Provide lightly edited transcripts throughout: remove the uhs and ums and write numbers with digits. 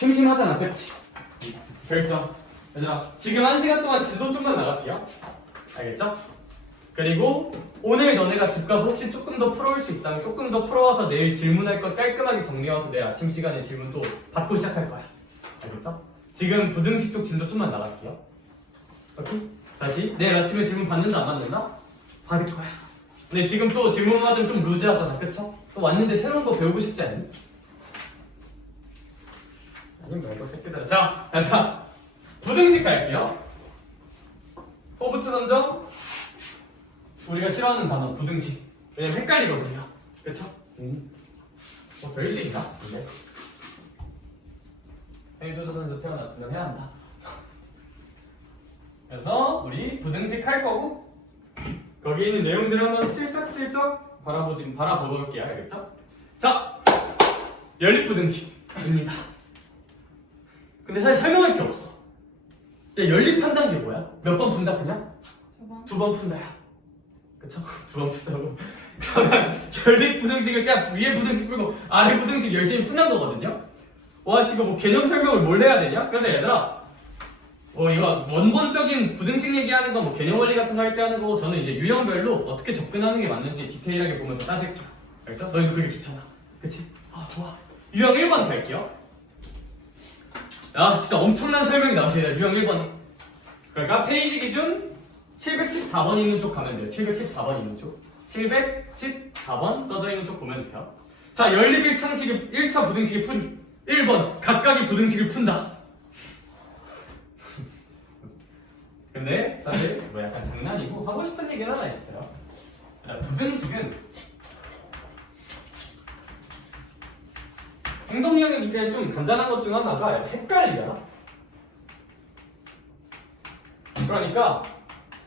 심심하잖아, 그치? 결정. 얘들아, 지금 1시간 동안 진도 좀만 나갈게요. 알겠죠? 그리고 오늘 너네가 집 가서 혹시 조금 더 풀어올 수 있다면 조금 더 풀어와서 내일 질문할 것 깔끔하게 정리해와서 내일 아침 시간에 질문도 받고 시작할 거야. 알겠죠? 지금 부등식 쪽 진도 좀만 나갈게요. 오케이? 다시 내일 아침에 질문 받는다 안 받는다? 받을 거야. 근데 지금 또 질문 받으면 좀 루즈하잖아, 그쵸? 또 왔는데 새로운 거 배우고 싶지 않니? 아니 말고 새끼들아. 자, 부등식 갈게요. 호브스 선정. 우리가 싫어하는 단어 부등식. 왜냐면 헷갈리거든요. 그쵸? 뭐 별 수 있나? 근데 행위조사선에서 태어났으면 해야 한다. 그래서 우리 부등식 할 거고 거기 있는 내용들을 한번 슬쩍슬쩍 바라보볼게요. 알겠죠? 자, 연립부등식입니다. 근데 사실 설명할 게 없어. 야, 연립한다는 게 뭐야? 몇 번 푼다 그냥? 두 번 푼다야. 그쵸? 두 번 푼다고. 그러면 연립부등식을 그냥 위에 부등식 풀고 아래 부등식 열심히 푼다는 거거든요? 와, 지금 뭐 개념 설명을 뭘 해야 되냐? 그래서 얘들아, 이거 원본적인 부등식 얘기하는 거, 뭐 개념 원리 같은 거 할 때 하는 거고, 저는 이제 유형별로 어떻게 접근하는 게 맞는지 디테일하게 보면서 따질게요. 알겠어? 너희도 그게 좋잖아. 그치? 아, 좋아. 유형 1번 갈게요. 야, 진짜 엄청난 설명이 나오시네요. 유형 1번. 그러니까 페이지 기준 714번 있는 쪽 가면 돼요. 714번 있는 쪽. 714번 써져 있는 쪽 보면 돼요. 자, 연립 1차 부등식의 풀이. 1번, 각각의 부등식을 푼다. 근데 사실 뭐 약간 장난이고 하고 싶은 얘기는 하나 있어요. 부등식은 행동력이 그냥 좀 간단한 것 중 하나가 헷갈리잖아. 그러니까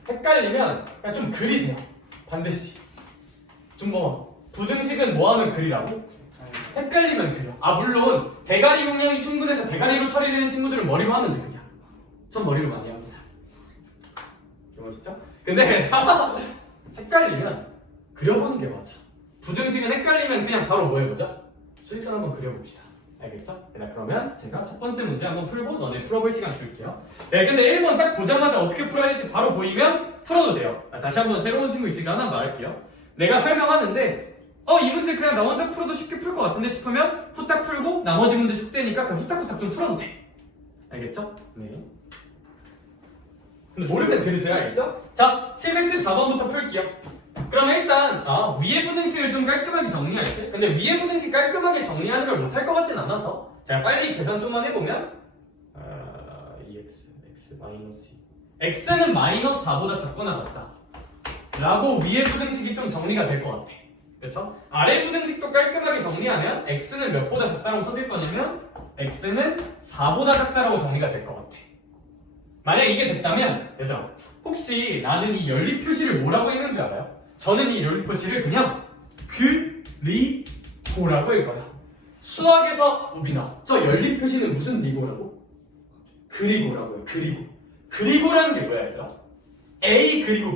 헷갈리면 그냥 좀 그리세요. 반드시. 부등식은 뭐 하면 그리라고? 헷갈리면 그려. 아, 물론 대가리 용량이 충분해서 대가리로 처리되는 친구들은 머리로 하면 돼. 그냥 전 머리로 많이 합니다. 멋있죠? 근데 헷갈리면 그려보는 게 맞아. 부등식은 헷갈리면 그냥 바로 뭐 해보자? 수직선 한번 그려봅시다. 알겠죠? 그러면 제가 첫 번째 문제 한번 풀고 너네 풀어볼 시간 줄게요. 네, 근데 1번 딱 보자마자 어떻게 풀어야 될지 바로 보이면 풀어도 돼요. 다시 한번 새로운 친구 있으니까 하나 말할게요. 내가 설명하는데 이 문제 그냥 나 혼자 풀어도 쉽게 풀 것 같은데 싶으면 후딱 풀고 나머지 문제 숙제니까 그냥 후딱후딱 좀 풀어도 돼. 알겠죠? 네. 근데 모르면 들으세요. 알겠죠? 자, 714번부터 풀게요. 그러면 일단 위에 부등식을 좀 깔끔하게 정리할게. 근데 위에 부등식 깔끔하게 정리하는 걸 못할 것 같진 않아서 제가 빨리 계산 좀만 해보면 2x 마이너스 2 x는 마이너스 4보다 작거나 같다 라고 위에 부등식이 좀 정리가 될 것 같아. 그쵸? 아래 부등식도 깔끔하게 정리하면 x는 몇 보다 작다라고 써질 거냐면 x는 4보다 작다라고 정리가 될 것 같아. 만약 이게 됐다면 얘들아, 혹시 나는 이 연립 표시를 뭐라고 읽는지 알아요? 저는 이 연립 표시를 그냥 그리고라고 읽어요. 수학에서 우빈아, 저 연립 표시는 무슨 리고라고? 그리고라고요. 그리고라는 게 뭐야 얘들아? A 그리고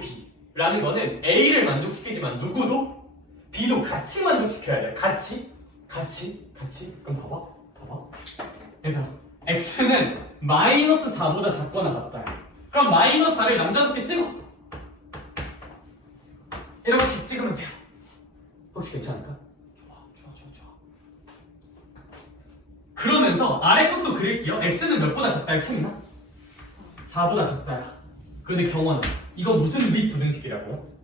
B라는 거는 A를 만족시키지만 누구도 B도 같이 만족시켜야 돼. 같이. 그럼 봐봐. 얘들아, X는 마이너스 4보다 작거나 같다. 그럼 마이너스 4를 남자답게 찍어. 이렇게 찍으면 돼요. 혹시 괜찮을까? 좋아. 그러면서 아래 것도 그릴게요. X는 몇 보다 작다의 책이나? 4보다 작다야. 근데 경원아, 이거 무슨 립 부등식이라고요?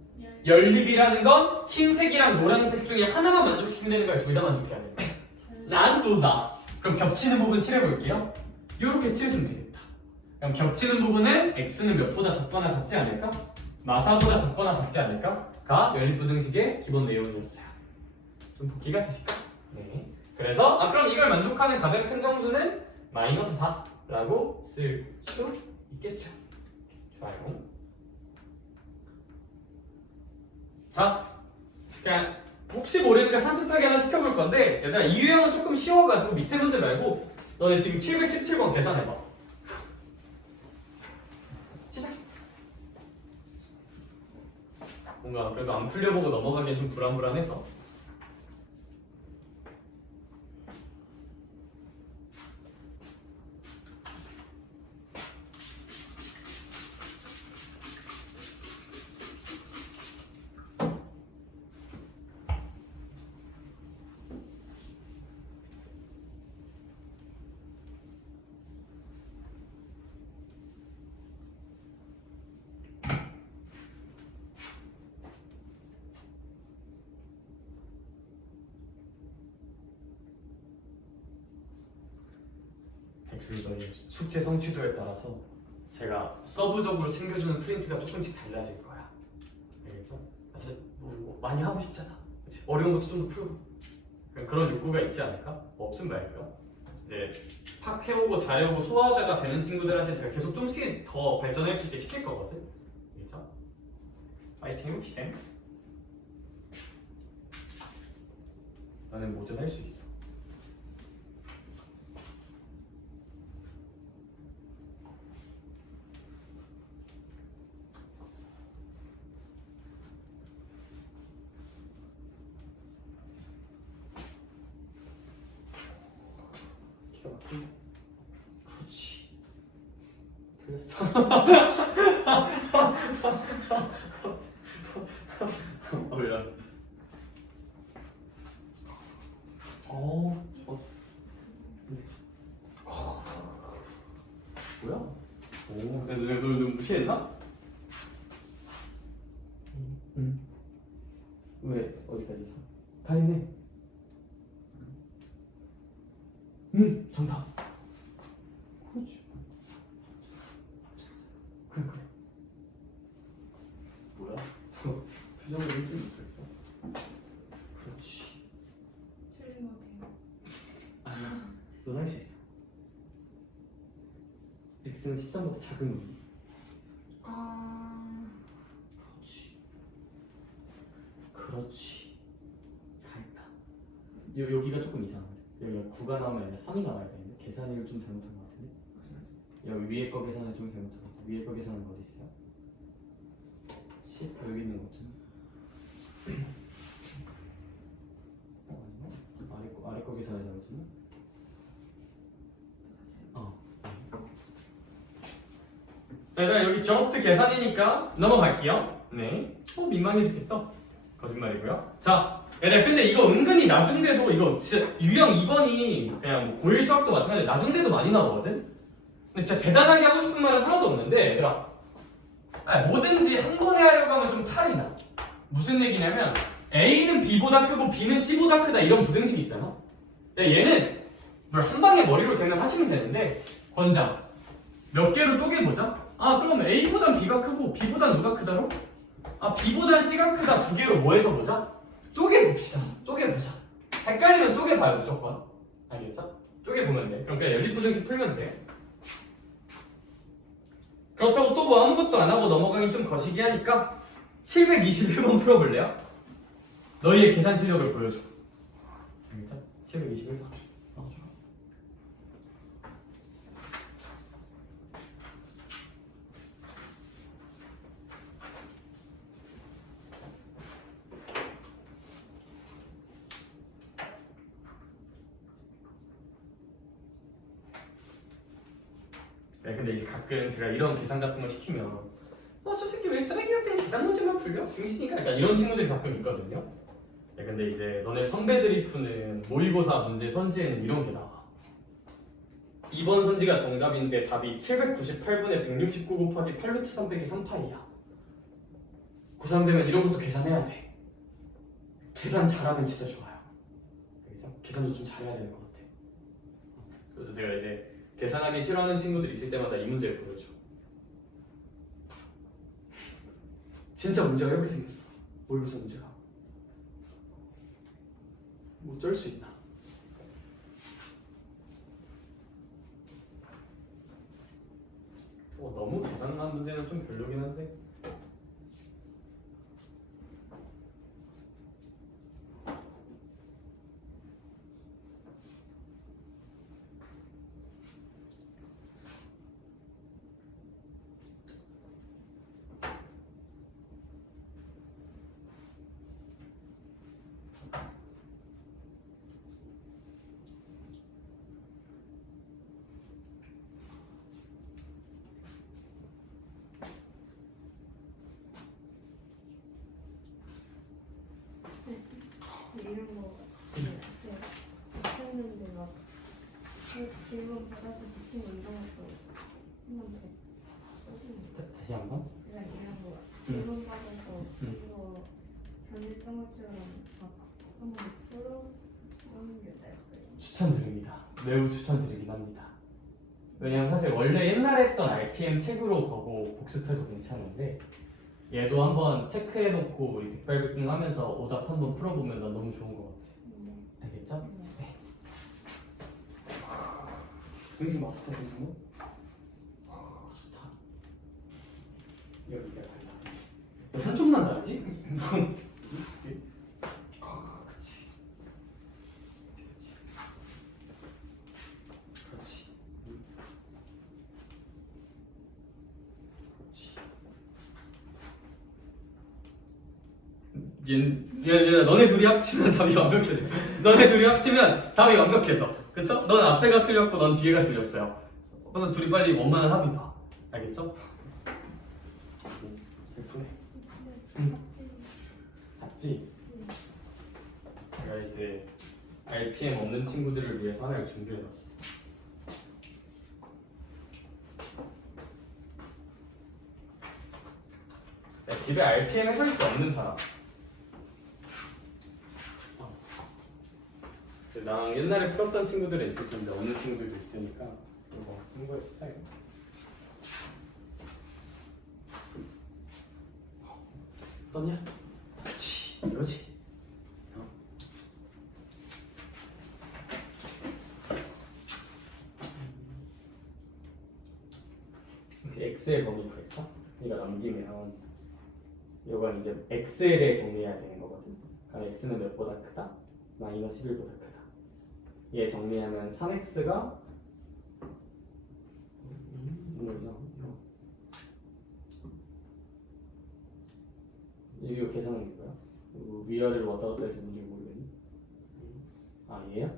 연립이라는 건 흰색이랑 노란색 중에 하나만 만족시키면 거야? 둘 다 만족해야 돼? 난 또 나. 그럼 겹치는 부분 칠해볼게요. 이렇게 칠해주면 되겠다. 그럼 겹치는 부분은 x는 몇보다 작거나 같지 않을까? 마사보다 작거나 같지 않을까?가 연립부등식의 기본 내용이었어요. 좀 복기가 되실까? 네. 그래서 그럼 이걸 만족하는 가장 큰 정수는 마이너스 4라고 쓸 수 있겠죠. 좋아요. 자, 그냥 혹시 모르니까 산뜻하게 하나 시켜볼 건데 얘들아, 이 유형은 조금 쉬워가지고 밑에 문제 말고 너네 지금 717번 계산해봐. 시작. 뭔가 그래도 안 풀려보고 넘어가기엔 좀 불안해서 그리고 너희 숙제 성취도에 따라서 제가 서브적으로 챙겨주는 프린트가 조금씩 달라질 거야. 알겠죠? 사실 뭐 많이 하고 싶잖아. 그치? 어려운 것도 좀 더 풀고 그런 욕구가 있지 않을까? 뭐 없음 말고요. 이제 팍 해오고 잘해오고 소화가 되는 친구들한테 제가 계속 좀씩 더 발전할 수 있게 시킬 거거든. 알겠죠? 파이팅 해봅시다. 나는 뭐든 할 수 있어. 기가 막히네. 그렇지. 틀렸어. 몰라. 뭐야? 오, 내가 너 무시했나? 응. 왜 어디까지 있어? 다 있네. 정답. 그렇지. 그래. 뭐야? 표정을 읽지 못했어. 그렇지. 틀린 것 같아요. 아니야. 넌 할 수 있어. x는 13보다 작은 우리. 그렇지. 다 했다. 여기가 조금 이상한데. 여기가 9가 나오면 아니라 3이 나와야 되는데 계산을 좀 잘못한 것 같은데. 여기 위에 거 계산을 좀 잘못한 것 같아. 위에 거 계산은 어디 있어요? 10 여기 있는 거지. 아래 거 계산을 잘못했나? 자, 일단 여기 just 계산이니까 넘어갈게요. 네. 민망해 죽겠어. 거짓말이고요. 자, 얘들아 근데 이거 은근히 나중대도 이거 진짜 유형 2번이 그냥 뭐 고1 수학도 마찬가지로 나중대도 많이 나오거든? 근데 진짜 대단하게 하고 싶은 말은 하나도 없는데 얘들아 뭐든지 한 번에 하려고 하면 좀 탈이 나. 무슨 얘기냐면 A는 B보다 크고 B는 C보다 크다 이런 부등식 있잖아. 야, 얘는 뭘 한 방에 머리로 대응하시면 되는데 권장 몇 개로 쪼개보자. 그럼 A보단 B가 크고 B보단 누가 크다로? B보단 C가 크다 두 개로 뭐 해서 보자? 쪼개봅시다. 쪼개보자. 헷갈리면 쪼개봐요 무조건. 알겠죠? 쪼개보면 돼. 그럼 그냥 연립부등식 풀면 돼. 그렇다고 또 뭐 아무것도 안 하고 넘어가긴 좀 거시기 하니까 721번 풀어볼래요? 너희의 계산 실력을 보여줘. 알겠죠? 721번. 네, 근데 이제 가끔 제가 이런 계산 같은 거 시키면 저 새끼 왜 쓰레기 같은 계산 문제만 풀려? 병신이니까 약간 이런 친구들이 가끔 있거든요. 네, 근데 이제 너네 선배들이 푸는 모의고사 문제 선지에는 이런 게 나와. 2번 선지가 정답인데 답이 798분의 169 곱하기 8루트 3 빼기 38이야. 고3 되면 이런 것도 계산해야 돼. 계산 잘하면 진짜 좋아요. 알겠죠? 계산도 좀 잘해야 되는 것 같아. 그래서 제가 이제 계산하기 싫어하는 친구들 있을 때마다 이 문제를 보여줘. 진짜 문제가 이렇게 생겼어. 모의고사 문제가. 뭐 어쩔 수 있나? 너무 계산한 문제는 좀 별로긴 한데. 이런 거 했는데 막 질문 받아서 무슨 이런 것도 한번 더 다시 한 번? 그냥 이런 거 질문 받아서 이거 전했던 것처럼 막 한번 풀어보는 게 나을 거예요. 추천드립니다. 매우 추천드리긴 합니다. 왜냐면 사실 원래 옛날에 했던 RPM 책으로 보고 복습해도 괜찮은데 얘도 한번 체크해놓고 우리 백발백중 하면서 오답 한번 풀어보면 난 너무 좋은 것 같아. 알겠죠? 네. 승진 마스터 되는 거? 좋다. 여기가 달라. 너 한쪽만 다르지? 그치. 그렇지. 얘 너네 둘이 합치면 답이 완벽해져. 너네 둘이 합치면 답이 완벽해져. 그쵸? 넌 앞에가 틀렸고 넌 뒤에가 틀렸어요. 그래서 둘이 빨리 원만한 합의 봐. 알겠죠? 예쁘네. 작지? 내가 이제 RPM 없는 친구들을 위해서 하나를 준비해놨어. 야, 집에 RPM 해설지 없는 사람. 나랑 옛날에 풀었던 친구들은 있을 텐데 없는 친구들도 있으니까 이거 참고했어. 떴냐? 그치 이거지. 혹시 X의 범위 구했어? 이거 남기면 이건 이제 X에 대해 정리해야 되는 거거든. 그럼 X는 몇보다 크다? 마이너스 11보다 크다. 얘 정리하면 3x가 뭐죠? 이거 계산한 게 뭐야? 위아래로 왔다 갔다 해서 뭔지 모르겠네. 아 얘야?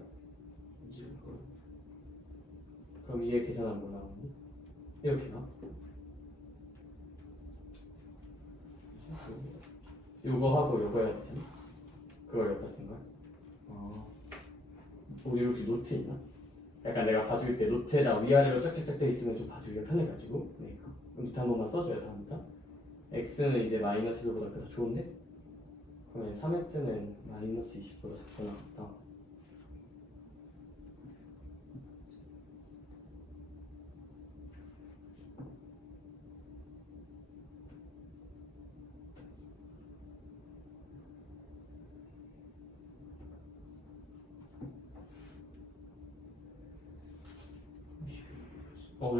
그럼 얘 계산하면 뭐 나오니? 이렇게 나? 요거 하고 요거 해야 되잖아? 그걸 여기다 쓴 거야? 우리 혹시 노트 있나? 약간 내가 봐줄 때 노트에다 위아래로 쫙쫙쫙 돼 있으면 좀 봐주기가 편해가지고 그러니까 노트 한 번만 써줘야 다음부터. x는 이제 마이너스 1보다 크다. 좋은데? 그러면 3x는 마이너스 20보다 작다 나왔다.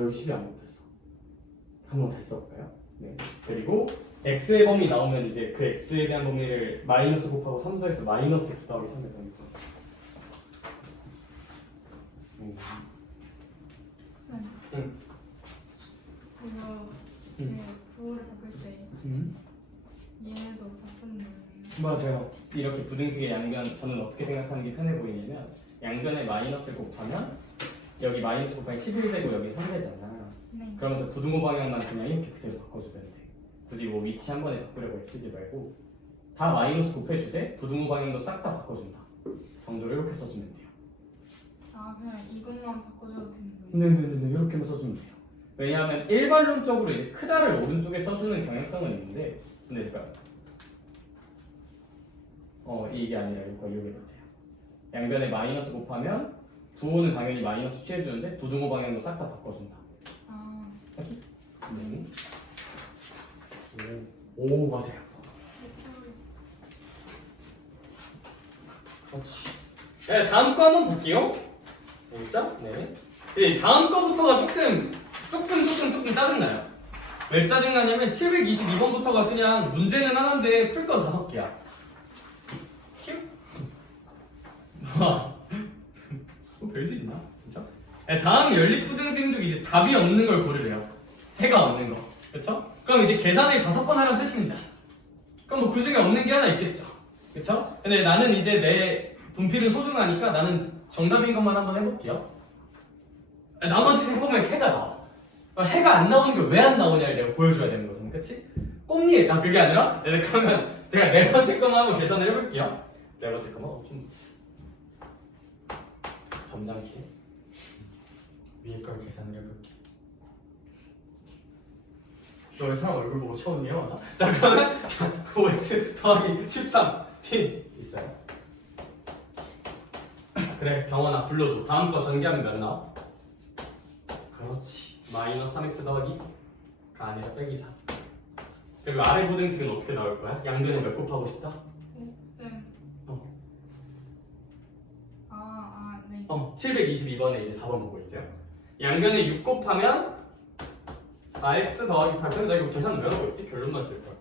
여기 10이 안 먹혔어. 한번 다시 써볼까요? 네. 그리고 x의 범위 나오면 이제 그 x에 대한 범위를 마이너스 곱하고 3 더해서 마이너스 x 더하기 3에 더하니까. 선. 응. 이거 부호를 바꿀 때 얘도 바꾸는 거예요. 맞아요. 이렇게 부등식의 양변 저는 어떻게 생각하는 게 편해 보이냐면 양변에 마이너스를 곱하면 여기 마이너스 곱하기 11 되고 여기 3 되잖아. 네. 그러면서 부등호 방향만 그냥 이렇게 그대로 바꿔주면 돼. 굳이 뭐 위치 한 번에 바꾸려고 쓰지 말고 다 마이너스 곱해주되 부등호 방향도 싹 다 바꿔준다 정도를 이렇게 써주면 돼요. 아 그냥 이것만 바꿔줘도 되는 거예요? 네네네 이렇게만 써주면 돼요. 왜냐하면 일반론적으로 이제 크다를 오른쪽에 써주는 경향성은 있는데 근데 제가 이게 아니라 이거 이게 맞아요. 양변에 마이너스 곱하면 부호는 당연히 마이너스 취해주는데 부등호 방향도 싹 다 바꿔준다. 아 네. 오 맞아요. 그렇지. 네, 다음 거 한번 볼게요. 진짜? 네. 네, 다음 거부터가 조금 짜증나요. 왜 짜증나냐면 722번부터가 그냥 문제는 하나인데 풀 거 5개야. 별수 있나? 그쵸? 네, 다음 연립부등식 중 이제 답이 없는 걸 고르래요. 해가 없는 거. 그쵸? 그럼 이제 계산을 5번 하라는 뜻입니다. 그럼 뭐 그 중에 없는 게 하나 있겠죠. 그쵸? 근데 나는 이제 내 분필은 소중하니까 나는 정답인 것만 한번 해볼게요. 나머지 해보면 해가 나와. 해가 안 나오는 게 왜 안 나오냐를 내가 보여줘야 되는 거잖아. 그치? 꼼니, 그게 아니라? 네, 그러면 제가 네 번째 것만 한번 계산을 해볼게요. 네 번째 것만 좀 점잖게 위에 걸 계산을 해볼게. 너 왜 사람 얼굴 보고 쳐오네요? 자 그러면 5x 더하기 13이 있어요. 그래 경원아 불러줘. 다음 거 전개하면 몇 나와? 그렇지. 마이너스 3x 더하기가 아니라 빼기 4. 그리고 아래 부등식은 어떻게 나올 거야? 양변에 몇 곱하고 싶다? 쌤. 어. 네. 722번에 이제 4번 보고 있어요. 양변에 6 곱하면 4x 더하기 8. 근데 나 이거 계산 왜 하고 있지? 결론만 쓸 거야.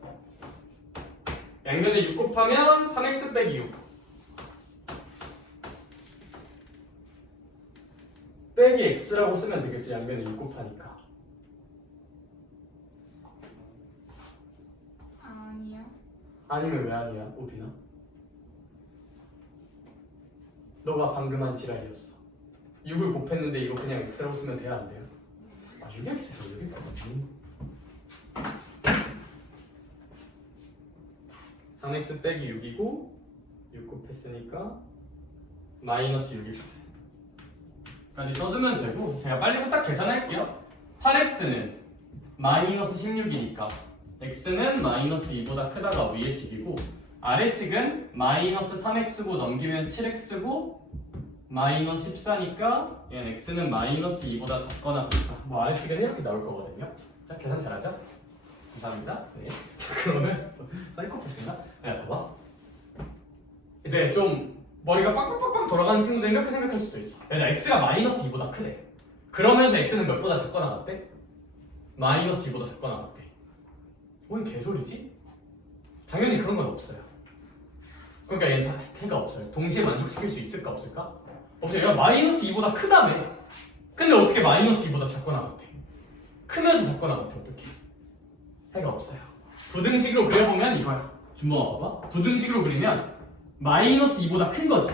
양변에 6 곱하면 3x 빼기 6. 빼기 x라고 쓰면 되겠지. 양변에 6 곱하니까. 아니야. 아니면 왜 아니야, 오빈아? 너가 방금 한 지랄이었어. 6을 곱했는데 이거 그냥 x라고 쓰면 돼야 안 돼요? 아, 6x에서 6x. 3x 빼기 6이고 6 곱했으니까 마이너스 6x 까지 써주면 되고, 제가 빨리 후딱 계산할게요. 8x는 마이너스 16이니까 x는 마이너스 2보다 크다가 위의 식이고, 아래 식은 마이너스 3x고 넘기면 7x고 마이너스 14니까 얘는 x는 마이너스 2보다 작거나 같다. 뭐 아래 식은 이렇게 나올 거거든요. 자, 계산 잘하자. 감사합니다. 네. 자, 그러면 사이코패스인가? 야, 봐봐. 이제 좀 머리가 빡빡빡빡 돌아가는 친구들 이렇게 생각할 수도 있어. 얘들아, x가 마이너스 2보다 크대. 그러면서 x는 몇보다 작거나 같대? 마이너스 2보다 작거나 같대. 뭔 개소리지? 당연히 그런 건 없어요. 그러니까 얘는 다 해가 없어요. 동시에 만족시킬 수 있을까 없을까? 없어요. 얘가 마이너스 2보다 크다며. 근데 어떻게 마이너스 2보다 작거나 같대? 크면서 작거나 같아. 어떻게? 해가 없어요. 부등식으로 그려보면 이거야. 준범아 봐봐. 부등식으로 그리면 마이너스 2보다 큰 거지.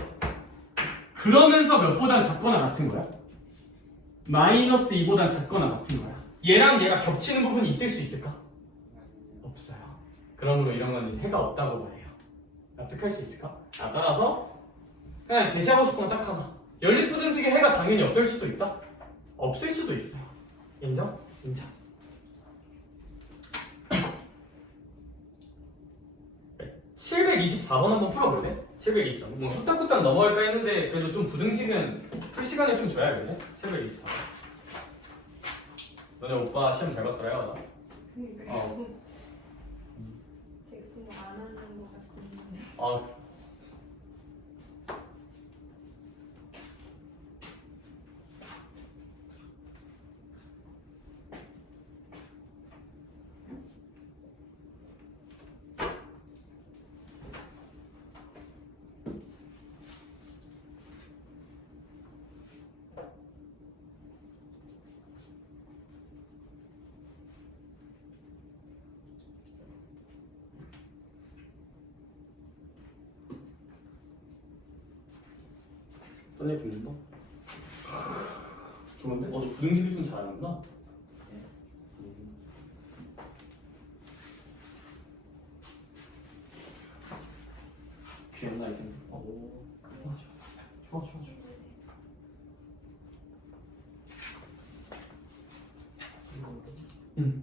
그러면서 몇보단 작거나 같은 거야. 마이너스 2보단 작거나 같은 거야. 얘랑 얘가 겹치는 부분이 있을 수 있을까? 없어요. 그러므로 이런 건 해가 없다고 말해요. 납득할 수 있을까? 따라서 그냥 제시하고 싶은 건 딱 하나. 연립부등식의 해가 당연히 어떨 수도 있다? 없을 수도 있어요. 인정? 인정. 724번 한번 풀어볼래? 724번. 뭐 후딱후딱 넘어갈까 했는데 그래도 좀 부등식은 풀 시간을 좀 줘야겠네. 724번. 너네 오빠 시험 잘 봤더라요. 그러니까요. 제가 공부 안 하는 것 같은데. 아, 너네 듣는 거? 좋은데? 너 부등식이 좀 잘하는구나. 귀엽나 이 친구? 오, 좋아. 응.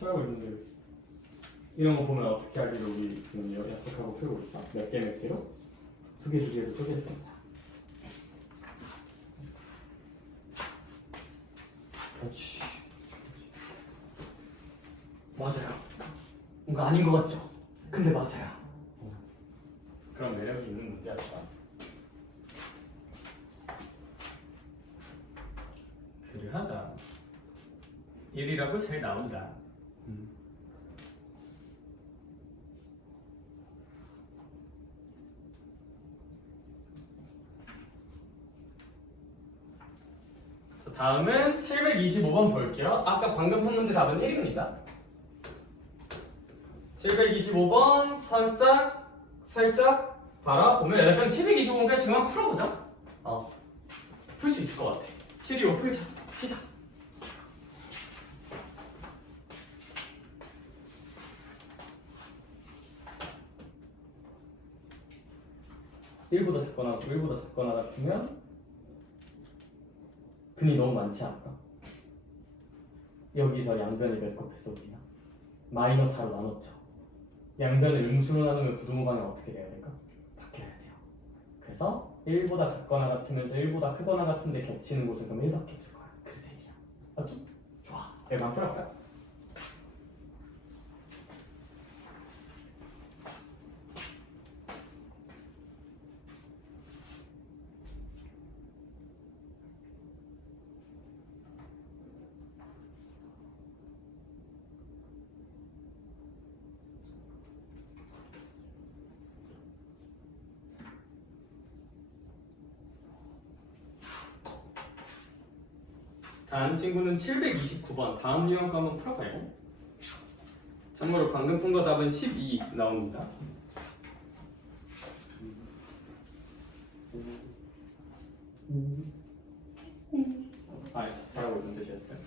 하고 있는데 이런 거 보면 어떻게 하기로 우리 지금 약속하고 풀고 있어? 몇 개로? 두 개로 쪼개서 해보자. 그렇지. 맞아요. 뭔가 아닌 것 같죠? 근데 맞아요. 그런 매력이 있는 문제 아닐까? 그러하다. 1이라고 잘 나온다. 자, 다음은 725번 볼게요. 아까 방금 푼 문제 답은 1입니다. 725번 살짝 바라보면 약간 725번까지 지금 풀어보자. 풀 수 있을 것 같아. 725 풀자. 시작. 1보다 작거나 1보다 작거나 같으면 근이 너무 많지 않을까? 여기서 양변을 몇 곱했어 우리가? 마이너스 4로 나눴죠. 양변을 음수로 나누면 부등호방은 어떻게 돼야 될까? 바뀌어야 돼요. 그래서 1보다 작거나 같으면서 1보다 크거나 같은데 겹치는 곳은 그럼 1밖에 없을 거야. 그래서 1이야. 맞지? 좋아. 이거 한번 풀어볼까요? 다음 친구는 729번. 다음 유형 거 한번 풀어봐요. 참고로 방금 푼 거 답은 12 나옵니다. 잘하고 있는 뜻이었어요.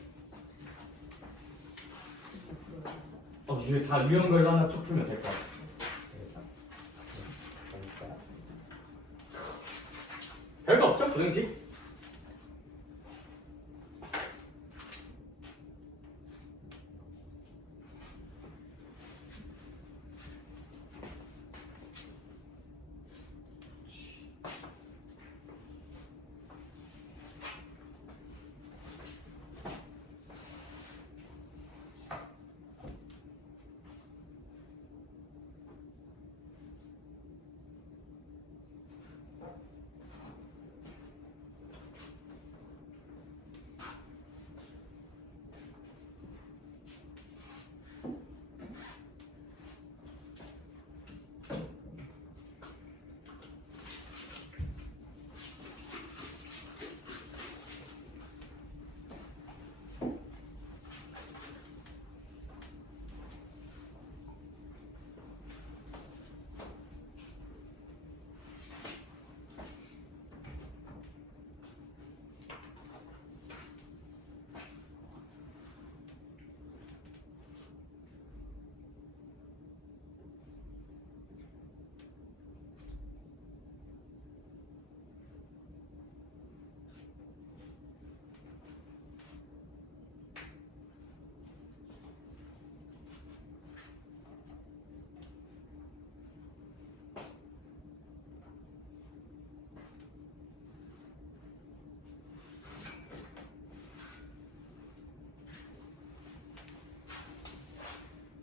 다 유형별로 하나 쭉 풀면 될 것 같아요. 별거 없죠? 부등식?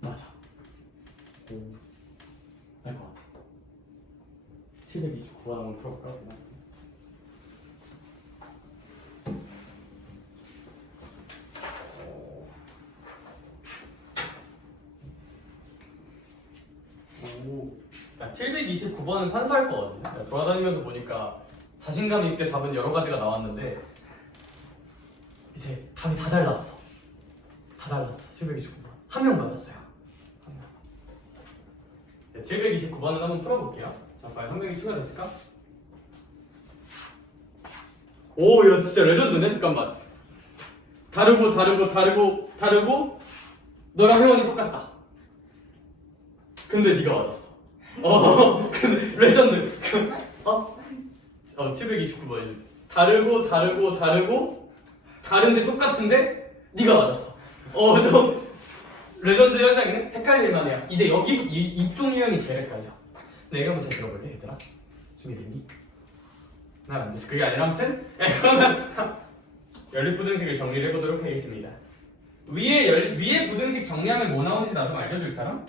맞아. 알 것 같아. 729번 한번 풀어볼까? 오. 729번은 판사할 거거든요. 돌아다니면서 보니까 자신감 있게 답은 여러 가지가 나왔는데 이제 답이 다 달랐어. 다 달랐어. 729번. 한 명 맞았어요. 729번을 한번 풀어볼게요. 자, 과연 한 명이 추가됐을까? 오, 이거 진짜 레전드네. 잠깐만. 다르고 너랑 회원이 똑같다. 근데 네가 맞았어. 근데 레전드. 729번이지. 다르고 다른데 똑같은데 네가 맞았어. 좀 레전드 현상이네? 헷갈릴만 해요. 이제 여기 이쪽 유형이 제일 헷갈려. 내가 한번 잘 들어볼래 얘들아? 준비됐니? 난 안 됐어. 그게 아니라 아무튼 그러면 연립부등식을 정리를 해보도록 하겠습니다. 위에 부등식 정리하면 뭐 나오는지 나 좀 알려줄 사람?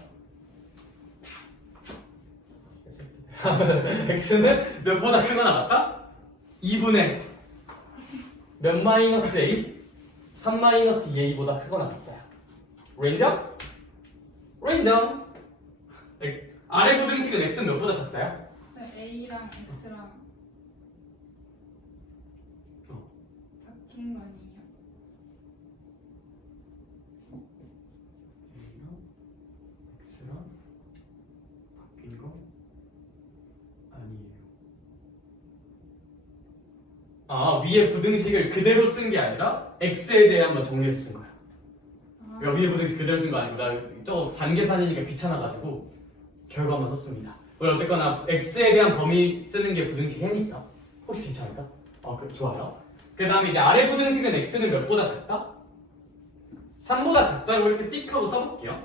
x는 몇보다 크거나 같다? 2분의 몇 마이너스 a? 3 마이너스 2a보다 크거나 같다. 인정? 인정? 아래 부등식은 x는 몇보다 작다야? A랑 X랑 바뀐 거 아니에요? A랑 x랑 바뀐 거 아니에요. 위에 부등식을 그대로 쓴 게 아니라 x에 대해 한번 정리해서 쓴 거야. 위에 부등식 그대로 쓴 거 아니고 저 잔계산이니까 귀찮아가지고 결과만 썼습니다. 어쨌거나 x에 대한 범위 쓰는 게 부등식 해니까 혹시 괜찮을까? 좋아요. 그 다음에 이제 아래 부등식은 x는 몇보다 작다? 3보다 작다고 이렇게 띡 하고 써볼게요.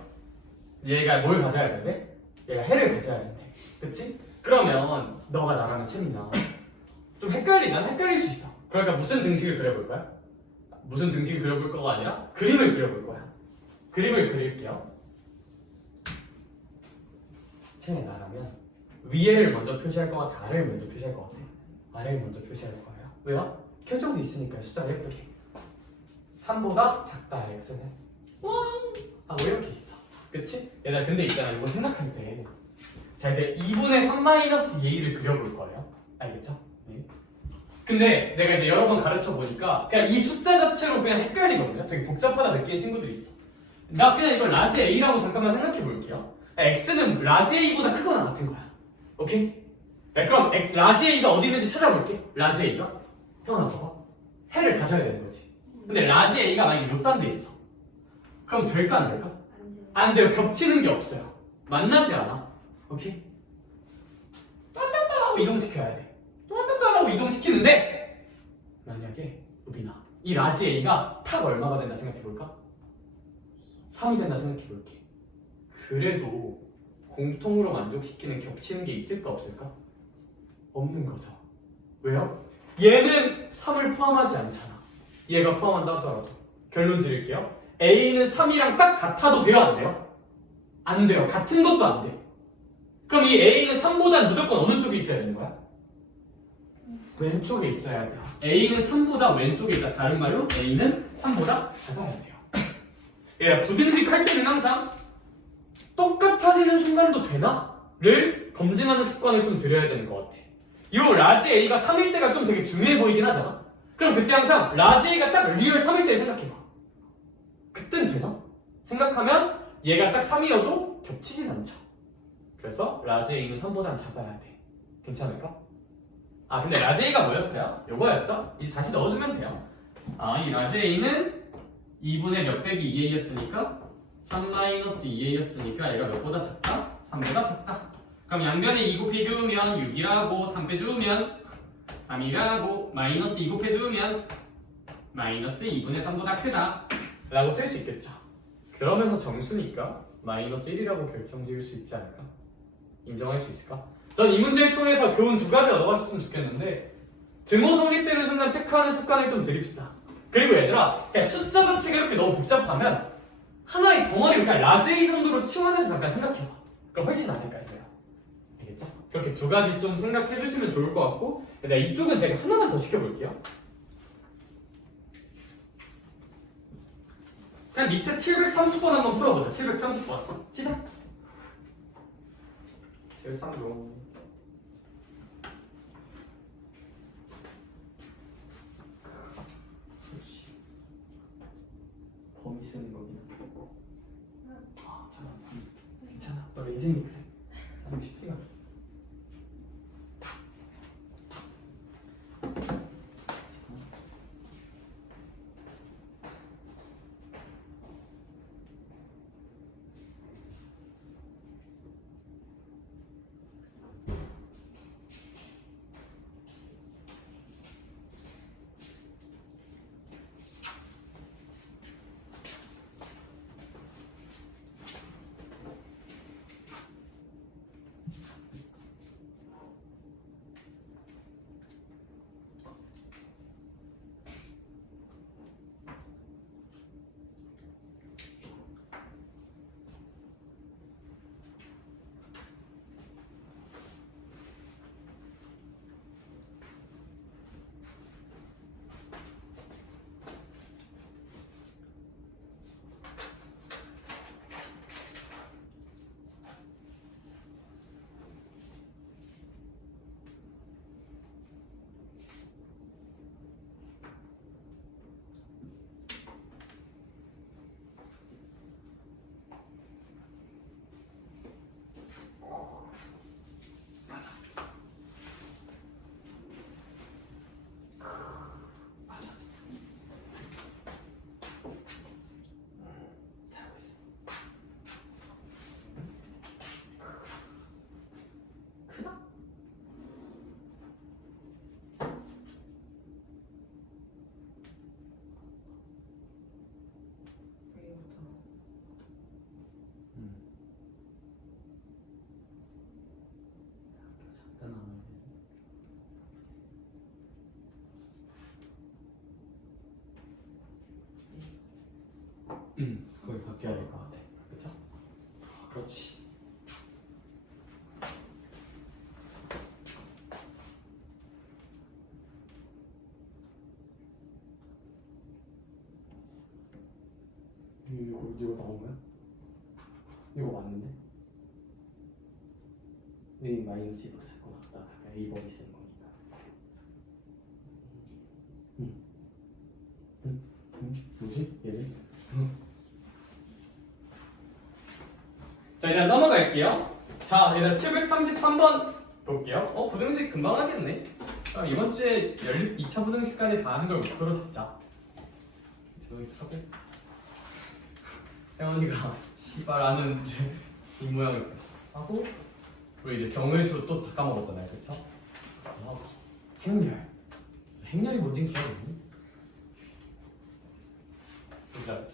이제 얘가 뭘 가져야 된대? 얘가 해를 가져야 된대. 그치? 그러면 너가 나라면 채민아 좀 헷갈리잖아? 헷갈릴 수 있어. 그러니까 무슨 등식을 그려볼 거야? 무슨 등식을 그려볼 거가 아니라 그림을 그려볼 거야. 그림을 그릴게요. 채민 나라면 위에를 먼저 표시할 것 같아? 아래를 먼저 표시할 것 같아? 아래를 먼저 표시할 거예요. 왜요? 결정도 있으니까 숫자가 예쁘게 3보다 작다 x는 왕 하고 이렇게 있어. 그치? 얘들아 근데 있잖아 이거 생각할 때 자 이제 2분의 3 마이너스 2a를 그려볼 거예요. 알겠죠? 네. 근데 내가 이제 여러 번 가르쳐 보니까 그냥 이 숫자 자체로 그냥 헷갈리거든요. 되게 복잡하다 느끼는 친구들이 있어. 나 그냥 이걸 라지 a라고 잠깐만 생각해 볼게요. x는 라지 a보다 크거나 같은 거야. 오케이? 네, 그럼 라지 a가 어디 있는지 찾아볼게. 라지 a가 형아 봐봐. 해를 가져야 되는 거지. 근데 라지 a가 만약에 요딴 데 있어. 그럼 될까 안 될까? 안 돼요. 겹치는 게 없어요. 만나지 않아. 오케이? 딴딴딴하고 이동시켜야 돼. 딴딴딴하고 이동시키는데 만약에 우빈아 이 라지 a가 탁 얼마가 된다 생각해볼까? 3이 된다 생각해볼게. 그래도 공통으로 만족시키는 겹치는 게 있을까 없을까? 없는 거죠. 왜요? 얘는 3을 포함하지 않잖아. 얘가 포함한다 하더라도 결론 드릴게요. A는 3이랑 딱 같아도 돼요? 안 돼요? 안 돼요. 같은 것도 안 돼. 그럼 이 A는 3보다 무조건 어느 쪽에 있어야 되는 거야? 왼쪽에 있어야 돼요. A는 3보다 왼쪽에 있다. 다른 말로 A는 3보다 작아야 돼요. 얘가 부등식 할 때는 항상 똑같아지는 순간도 되나? 를 검증하는 습관을 좀 들여야 되는 것 같아. 요 라지 A가 3일 때가 좀 되게 중요해 보이긴 하잖아. 그럼 그때 항상 라지 A가 딱 리얼 3일 때 생각해봐. 그땐 되나? 생각하면 얘가 딱 3이어도 겹치진 않죠. 그래서 라지 A는 3보다는 작아야 돼. 괜찮을까? 아 근데 라지 A가 뭐였어요? 요거였죠? 이제 다시 넣어주면 돼요. 아 이 라지 A는 2분의 몇 빼기 2a였으니까 3-2a였으니까 얘가 몇보다 작다? 3보다 작다. 그럼 양변에 2 곱해주면 6이라고 3 빼주면 3이라고 마이너스 2 곱해주면 마이너스 2분의 3보다 크다 라고 쓸 수 있겠죠. 그러면서 정수니까 마이너스 1이라고 결정 지을 수 있지 않을까? 인정할 수 있을까? 전 이 문제를 통해서 교훈 두 가지 얻어가셨으면 좋겠는데 등호 성립되는 순간 체크하는 습관을 좀 들입시다. 그리고 얘들아 그냥 숫자 자체가 이렇게 너무 복잡하면 하나의 덩어리를 그냥 라지 A 정도로 치환해서 잠깐 생각해봐. 그럼 훨씬 나을까 이거야. 알겠죠? 그렇게 두 가지 좀 생각해 주시면 좋을 것 같고 내가 이쪽은 제가 하나만 더 시켜볼게요. 그냥 밑에 730번 한번 풀어보자. 730번 시작. 730 범위 쓰는 거긴 아 잠깐만 괜찮아. 너 인생이 그래. 하는 게 쉽지가 않아. 거기 바뀌어야 될 것 같아. 그쵸? 그렇지. 이거 나온 거야? 이거 맞는데? 이 마이너스 2보다 작고 같다. A번이 쓰는 거니까. 뭐지? 얘는? 자, 일단 넘어갈게요. 자, 일단 733번 볼게요. 부등식 금방 하겠네. 그럼 이번 주에 2차 부등식까지 다 하는 걸 목표로 잡자. 부등식 하고 혜원이가 시발하는 이 모양을 하고 우리 이제 경의수 또 다 까먹었잖아요, 그쵸? 행렬. 행렬이 뭔지 기억나니? 그죠?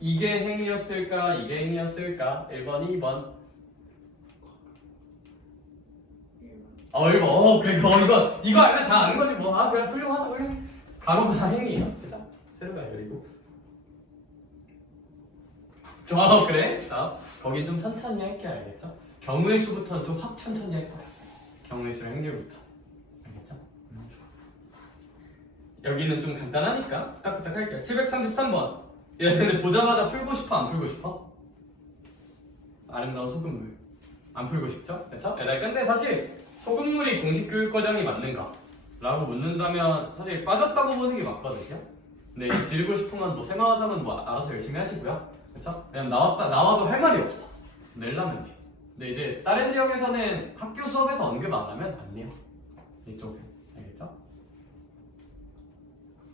이게 행이었을까? 이게 행이었을까? 1번, 2번. 1번. 그래, 이거 알면 다 아는 거지 뭐. 그냥 훌륭하다고 해. 가로가 행이에요. 그죠? 세로가 열리고. 좋아, 그래. 자, 거기 좀 천천히 할게, 알겠죠? 경우의 수부터는 좀 확 천천히 할 거야. 경우의 수 행렬부터. 알겠죠? 여기는 좀 간단하니까 후딱후딱 할게요. 733번. 얘 근데 보자마자 풀고 싶어, 안 풀고 싶어? 아름다운 소금물. 안 풀고 싶죠? 그쵸? 근데 사실 소금물이 공식 교육 과정이 맞는가? 라고 묻는다면 사실 빠졌다고 보는 게 맞거든요. 근데 이제 지르고 싶으면 뭐 세마화사는 뭐 알아서 열심히 하시고요. 그쵸? 왜냐면 나와도 할 말이 없어. 내려면 돼. 근데 이제 다른 지역에서는 학교 수업에서 언급 안 하면 안 돼요. 이쪽은. 알겠죠?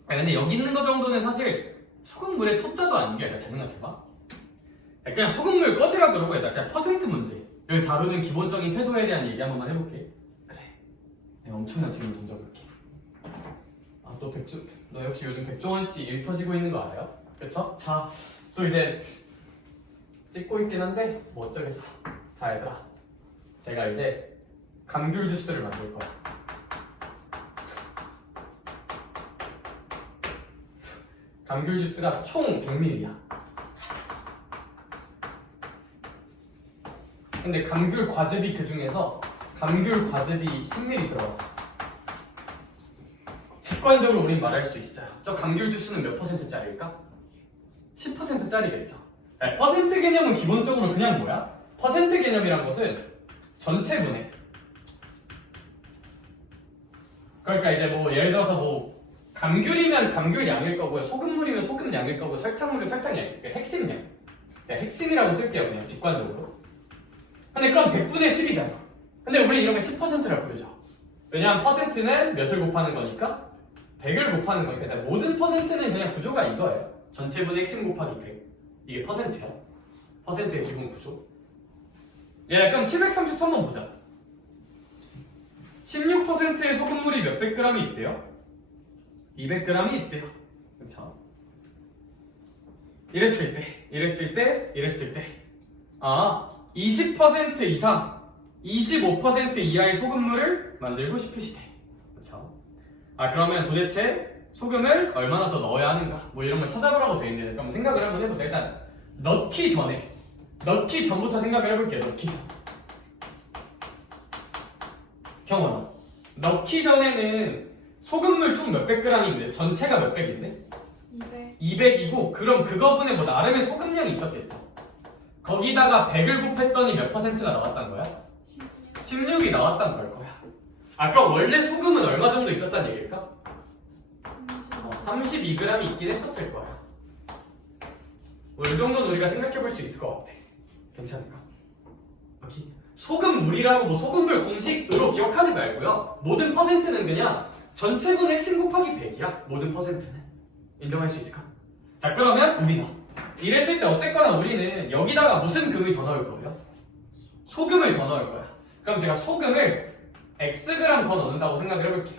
근데 여기 있는 거 정도는 사실 소금물의 소자도 아닌 게 아니라 잘 생각해봐. 그냥 소금물 꺼지라 그러고 그냥 퍼센트 문제 여기 다루는 기본적인 태도에 대한 얘기 한 번만 해볼게. 그래, 내가 엄청난 질문 던져볼게. 또 너 역시 요즘 백종원씨 일 터지고 있는 거 알아요? 그쵸? 자, 또 이제 찍고 있긴 한데 뭐 어쩌겠어. 자, 얘들아, 제가 이제 감귤 주스를 만들 거야. 감귤 주스가 총 100ml야. 근데 감귤 과즙이 그 중에서 감귤 과즙이 10ml 들어갔어. 직관적으로 우린 말할 수 있어요. 저 감귤 주스는 몇 %짜리일까? 10%짜리겠죠. 퍼센트 개념은 기본적으로 그냥 뭐야? 퍼센트 개념이란 것은 전체분해. 그러니까 이제 뭐 예를 들어서 뭐 감귤이면 감귤 양일 거고요, 소금물이면 소금 양일 거고, 설탕물이면 설탕 양일 거고, 핵심량. 핵심이라고 쓸게요, 그냥 직관적으로. 근데 그럼 100분의 10이잖아. 근데 우리 이런 거 10%라고 부르죠. 왜냐하면 퍼센트는 몇을 곱하는 거니까 100을 곱하는 거니까. 그러니까 모든 퍼센트는 그냥 구조가 이거예요. 전체분의 핵심 곱하기 100. 이게 퍼센트야. 퍼센트의 기본 구조. 그럼 733번 보자. 16%의 소금물이 몇백 g이 있대요? 200g이 있대요. 그렇죠? 이랬을 때 20% 이상 25% 이하의 소금물을 만들고 싶으시대. 그렇죠? 그러면 도대체 소금을 얼마나 더 넣어야 하는가? 뭐 이런 걸 찾아보라고 돼 있는데, 그럼 생각을 한번 해보자. 일단 넣기 전부터 생각을 해볼게요. 넣기 전. 경원아, 넣기 전에는 소금물 총 몇백 g인데 전체가 몇백인데? 200이고, 그럼 그거분에 뭐 나름의 소금량이 있었겠죠. 거기다가 100을 곱했더니 몇 %가 나왔단 거야? 16이 나왔단 걸 거야. 그럼 원래 소금은 얼마 정도 있었단 얘기일까? 32g이 있긴 했었을 거야. 이 정도는 우리가 생각해 볼 수 있을 것 같아. 괜찮을까? 소금물이라고 뭐 소금물 공식으로 기억하지 말고요. 모든 퍼센트는 그냥 전체분 핵심 곱하기 100이야. 모든 퍼센트는. 인정할 수 있을까? 자, 그러면 우리가 이랬을 때 어쨌거나 우리는 여기다가 무슨 금을 더 넣을 거예요? 소금을 더 넣을 거야. 그럼 제가 소금을 Xg 더 넣는다고 생각을 해볼게요.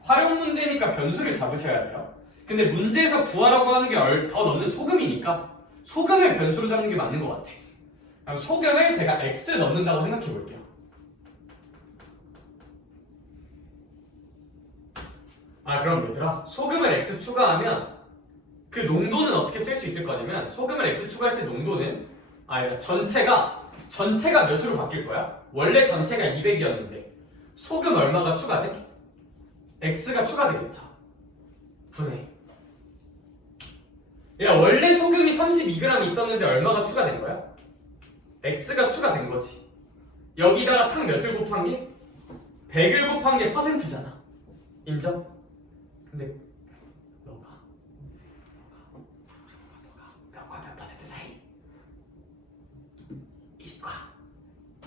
활용 문제니까 변수를 잡으셔야 돼요. 근데 문제에서 구하라고 하는 게 더 넣는 소금이니까 소금을 변수로 잡는 게 맞는 것 같아. 그럼 소금을 제가 X 넣는다고 생각해 볼게요. 그럼 얘들아, 소금을 X 추가하면 그 농도는 어떻게 쓸 수 있을 거냐면 소금을 X 추가했을 때 농도는 아니다 전체가 몇으로 바뀔 거야? 원래 전체가 200이었는데 소금 얼마가 추가돼? X가 추가되겠죠. 분해. 야 원래 소금이 32g 있었는데 얼마가 추가된 거야? X가 추가된 거지. 여기다가 탁 몇을 곱한 게? 100을 곱한 게 퍼센트잖아. 인정? 근데 너가 몇과 몇 퍼센트 사이? 20과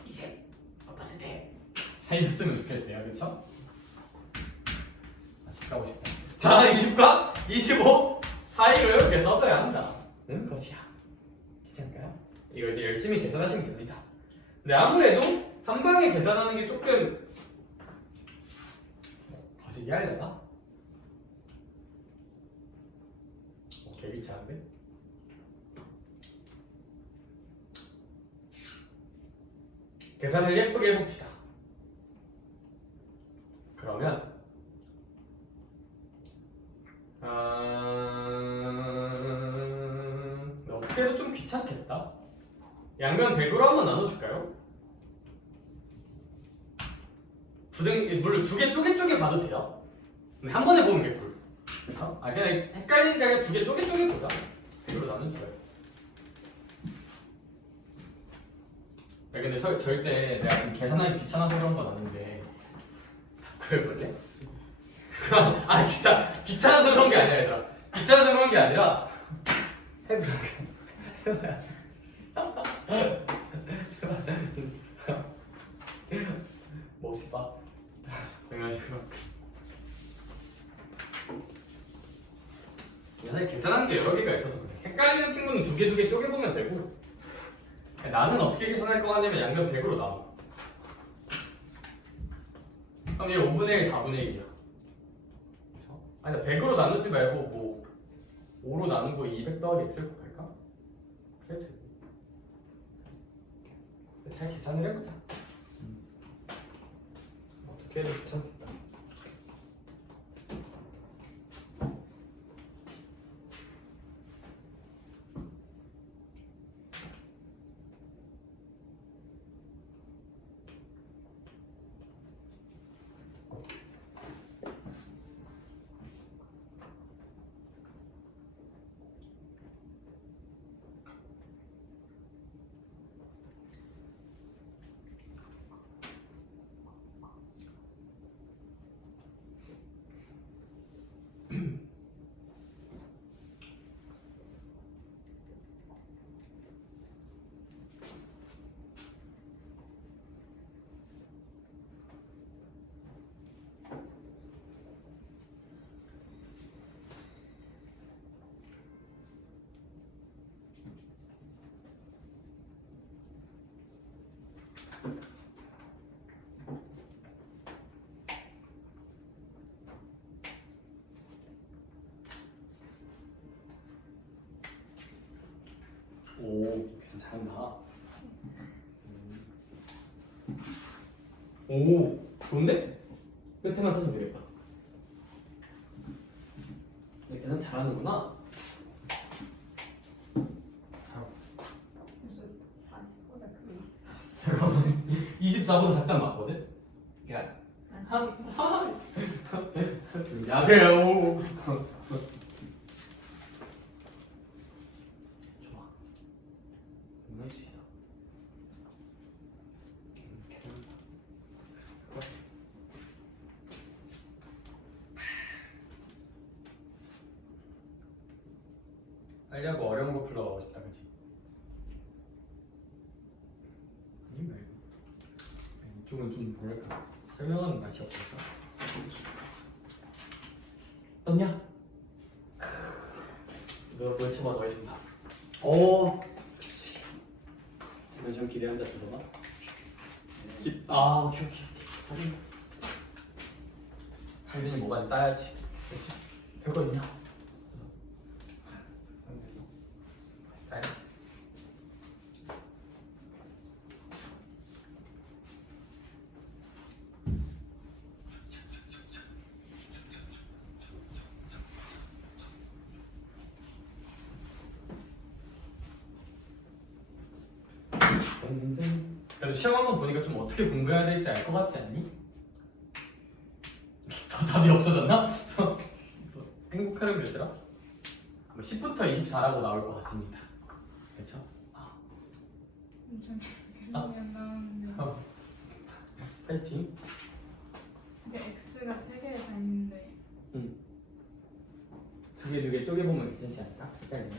20 몇 퍼센트 사이였으면 좋겠네요. 그쵸? 다시 가고 싶다. 자 20과 25 사이를 이렇게 써줘야 한다는 것이야. 괜찮을까요? 이걸 이제 열심히 계산하시면 됩니다. 근데 아무래도 한 방에 계산하는 게 조금 거시기 하려나? 개귀찮은데? 계산을 예쁘게 해봅시다. 그러면 어떻게 해도 좀 귀찮겠다. 양면 100으로 한번 나눠줄까요? 물론 두 개 쪼개 봐도 돼요. 근데 한 번에 보면 개꿀. 그래서 그냥 헷갈리니까 그냥 두 개 쪼개 보자. 100으로 나눠줘요. 근데 절대 내가 지금 계산하기 귀찮아서 그런 건 아닌데 그래볼래? 아 진짜 귀찮아서 그런 게 아니야 얘들아. 귀찮아서 그런 게 아니라 해볼게. 멋있다. 사실 계산하는 게 여러 개가 있어서 그래. 헷갈리는 친구는 두 개 쪼개보면 되고 나는 어떻게 계산할 것 같냐면 양면 100으로 나눠. 그럼 이게 5분의 1, 4분의 1이야. 그래서? 아니 100으로 나누지 말고 뭐 5로 나누고 200 더하기 X를 곱할까? 그래도 돼. 잘 계산을 해보자. 어떻게 해도 괜찮겠다. 오, 계산 잘한다. 오, 좋은데? 끝에만 찾으면 되겠다. 너 계산 잘하는구나. 무슨 40보다 크고 잠깐만, 24보다 작단 맞거든? 야, 야배요. 좋아. 할 수 있어. 빨리 하고 어려운 거 풀러가고 싶다, 그치? 아니 말고 이쪽은 좀 뭐랄까 설명하는 맛이 없을까? 떴냐? 너 멀쳐봐 너의 정답. 오, 그치. 이건 좀 기대한다 들어봐. 오케이. 창준이 뭐가지 따야지. 그치? 별거 있냐? 따야지. 그래도 시험 한번 보니까 좀 어떻게 공부해야 될지 알 것 같지 않니? 더 답이 없어졌나? 행복하려고 얘들아? 뭐 10부터 24라고 나올 것 같습니다. 그렇죠? 엄청 계산이 안 나오는데. 파이팅. 근데 X가 3개가 다 있는데. 두 개 쪼개보면 괜찮지 않을까? 헷갈리네.